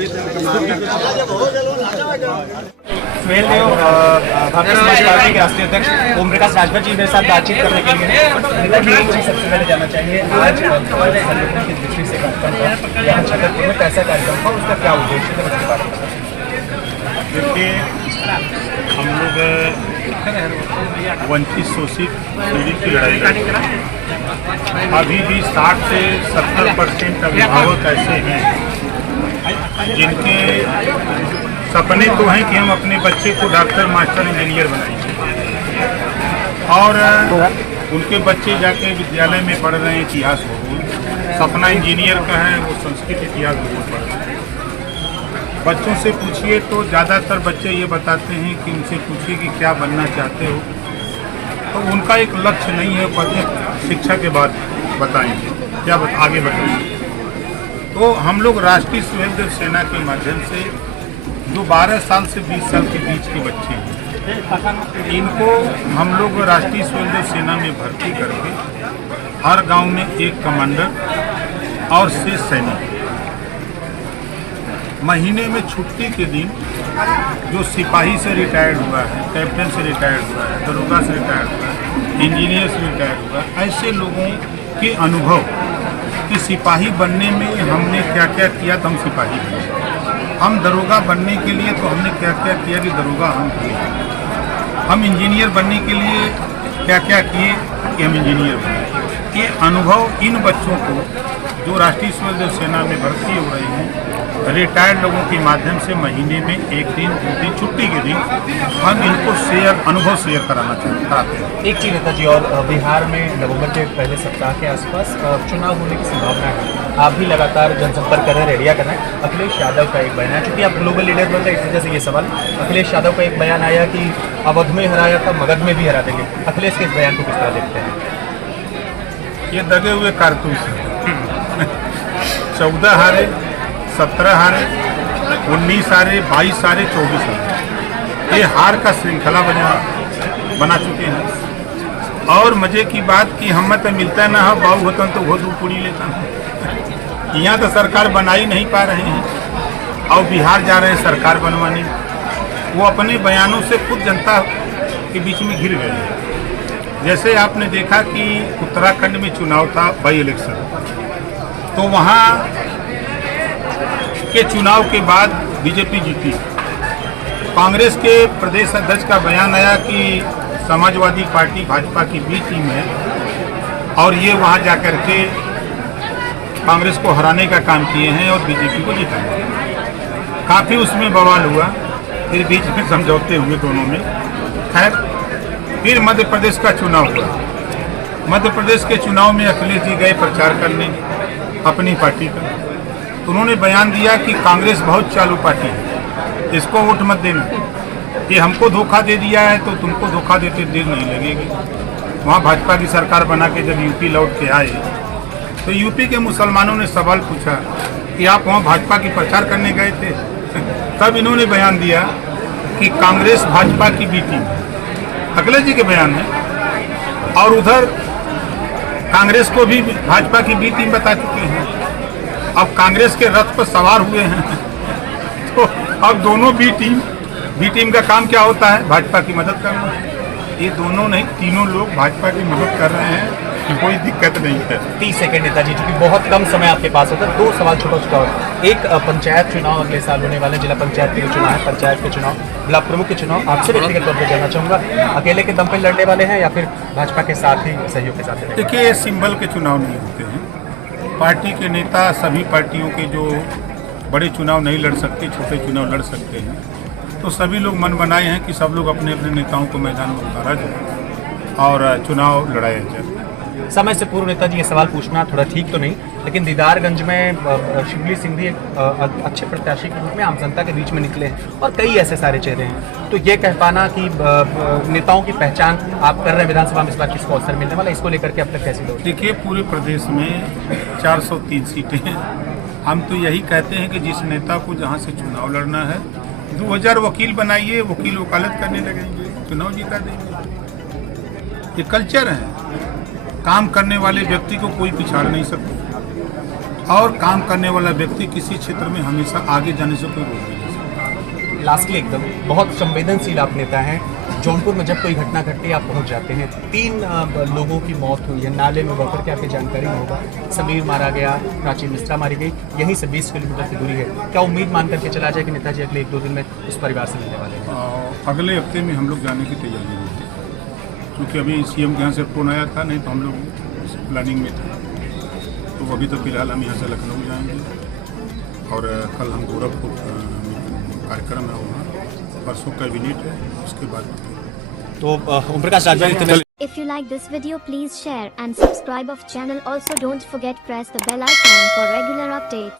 Suhel Dev Bharatiya Samaj party के राष्ट्रीय अध्यक्ष ओम प्रकाश राजभर जी मेरे साथ बातचीत करने के लिए नेताजी एक चीज सबसे पहले जानना चाहिए, आज संगठन की दृष्टि से कार्यक्रम था यहाँ छतरपुर में कैसा कार्यक्रम था, उसका क्या उद्देश्य था, उसके बारे में देखिए हम लोग वंचित शोषित पीढ़ी की लड़ाई लड़ते हैं। अभी भी 60 से 70% अभिभावक ऐसे हैं जिनके सपने तो हैं कि हम अपने बच्चे को डॉक्टर, मास्टर, इंजीनियर बनाएंगे और उनके बच्चे जाके विद्यालय में पढ़ रहे हैं इतिहास भूगोल। सपना इंजीनियर का है, वो संस्कृत इतिहास भूगोल पढ़ रहे हैं। बच्चों से पूछिए तो ज़्यादातर बच्चे ये बताते हैं कि उनसे पूछिए कि क्या बनना चाहते हो, तो उनका एक लक्ष्य नहीं है, पढ़ने शिक्षा के बाद बताएंगे क्या आगे बताएंगे। तो हम लोग राष्ट्रीय सुहेल देव सेना के माध्यम से जो 12 साल से 20 साल के बीच के बच्चे हैं, इनको हम लोग राष्ट्रीय सुहेल देव सेना में भर्ती करके हर गांव में एक कमांडर और 6 सैनिक, महीने में छुट्टी के दिन जो सिपाही से रिटायर्ड हुआ है, कैप्टन से रिटायर्ड हुआ है, दरोगा से रिटायर्ड हुआ है, इंजीनियर से रिटायर्ड हुआ है, ऐसे लोगों के अनुभव कि सिपाही बनने में हमने क्या क्या किया तो हम सिपाही बने, हम दरोगा बनने के लिए तो हमने क्या क्या किया कि दरोगा हम किए, हम इंजीनियर बनने के लिए क्या क्या किए कि हम इंजीनियर बने। ये अनुभव इन बच्चों को जो राष्ट्रीय सुहेल देव सेना में भर्ती हो रहे हैं, रिटायर्ड लोगों के माध्यम से महीने में 1 दिन 2 दिन छुट्टी के दिन हम इनको अनुभव शेयर कराना चाहते हैं। एक चीज नेताजी, और बिहार में नवंबर के पहले सप्ताह के आसपास चुनाव होने की संभावना है, आप भी लगातार जनसंपर्क कर रहे हैं, रेडिया कर रहे हैं। अखिलेश यादव का एक बयान है, चूंकि आप ग्लोबल लीडर बन रहे हैं, इस वजह से ये सवाल, अखिलेश यादव का एक बयान आया कि अवध में हराया था मगध में भी हरा देंगे। अखिलेश के इस बयान को किस तरह देखते हैं? ये दगे हुए कारतूस हैं। 14 हारे, 17 हारे, 19 हारे, 22 हारे, 24 हारे, ये हार का श्रृंखला बना चुके हैं। और मजे की बात कि हम तो मिलता ना हो, बाबू होता तो वो 2 पूरी लेता हूँ। यहाँ तो सरकार बना ही नहीं पा रहे हैं और बिहार जा रहे हैं सरकार बनवाने। वो अपने बयानों से खुद जनता के बीच में घिर गए हैं। जैसे आपने देखा कि उत्तराखंड में चुनाव था, बाई इलेक्शन, तो वहाँ के चुनाव के बाद बीजेपी जीती। कांग्रेस के प्रदेश अध्यक्ष का बयान आया कि समाजवादी पार्टी भाजपा की बी टीम है और ये वहाँ जाकर के कांग्रेस को हराने का काम किए हैं और बीजेपी को जिताया। काफ़ी उसमें बवाल हुआ, फिर बीच में समझौते हुए दोनों में। खैर, फिर मध्य प्रदेश का चुनाव हुआ। मध्य प्रदेश के चुनाव में अखिलेश जी गए प्रचार करने अपनी पार्टी का, तो उन्होंने बयान दिया कि कांग्रेस बहुत चालू पार्टी है, इसको वोट मत देना, ये हमको धोखा दे दिया है तो तुमको धोखा देते देर नहीं लगेगी। वहाँ भाजपा की सरकार बना के जब यूपी लौट के आए तो यूपी के मुसलमानों ने सवाल पूछा कि आप वहाँ भाजपा की प्रचार करने गए थे? तब इन्होंने बयान दिया कि कांग्रेस भाजपा की बी टीम है, अखिलेश जी के बयान है। और उधर कांग्रेस को भी भाजपा की बी टीम बता चुके हैं। अब कांग्रेस के रथ पर सवार हुए हैं तो अब दोनों बी टीम का काम क्या होता है? भाजपा की मदद करना। ये दोनों नहीं, तीनों लोग भाजपा की मदद कर रहे हैं, कोई दिक्कत नहीं है। 30 सेकंड नेताजी, चूंकि बहुत कम समय आपके पास होता है, 2 सवाल छोटा और एक, पंचायत चुनाव अगले साल होने वाले, जिला पंचायत के चुनाव है, पंचायत के चुनाव, ब्लॉक प्रमुख के चुनाव, आपसे व्यक्तिगत तौर पर जानना चाहूँगा, अकेले के दम पर लड़ने वाले हैं या फिर भाजपा के साथ ही सहयोग के साथ? देखिए, ये सिंबल के चुनाव नहीं होते हैं। पार्टी के नेता सभी पार्टियों के जो बड़े चुनाव नहीं लड़ सकते, छोटे चुनाव लड़ सकते हैं, तो सभी लोग मन बनाए हैं कि सब लोग अपने अपने नेताओं को मैदान में उतारा जाए और चुनाव लड़ाया जाए। समय से पूर्व नेताजी ये सवाल पूछना थोड़ा ठीक तो नहीं, लेकिन दीदारगंज में शिवली सिंह भी एक अच्छे प्रत्याशी के रूप में आम जनता के बीच में निकले हैं और कई ऐसे सारे चेहरे हैं, तो ये कह पाना कि नेताओं की पहचान आप कर रहे हैं विधानसभा में, इस बार किसको अवसर मिलने वाला, इसको लेकर के अब तक कैसी लोग? देखिए, पूरे प्रदेश में 403 सीटें हैं। हम तो यही कहते हैं कि जिस नेता को जहाँ से चुनाव लड़ना है 2000 वकील बनाइए, वकील वकालत करने लगेंगे, चुनाव जीता देंगे। ये कल्चर है, काम करने वाले व्यक्ति को कोई पिछाड़ नहीं सकता। और काम करने वाला व्यक्ति किसी क्षेत्र में हमेशा आगे जाने से कोई रोक नहीं सकता। लास्टली एकदम बहुत संवेदनशील आप नेता हैं। जौनपुर में जब कोई घटना घटती है आप पहुंच जाते हैं। 3 लोगों की मौत हुई है नाले में बहकर के, आपकी जानकारी में होगा। समीर मारा गया, प्राची मिश्रा मारी गई, यहीं से 20 किलोमीटर की दूरी है। क्या उम्मीद मान करके चला जाए कि नेताजी अगले 1-2 दिन में उस परिवार से मिलने वाले हैं? अगले हफ्ते में हम लोग जाने की तैयारी में थे, क्योंकि अभी सीएम के यहाँ से फोन आया था, नहीं तो हम लोग प्लानिंग में थे। तो अभी तो फिलहाल हम यहाँ से लखनऊ जाएंगे और कल हम गोरखपुर कार्यक्रम है वहाँ, परसों कैबिनेट है, उसके बाद तो Om Prakash Rajwani. If you like this video, please share and subscribe of channel. Also don't forget press the bell icon for regular updates.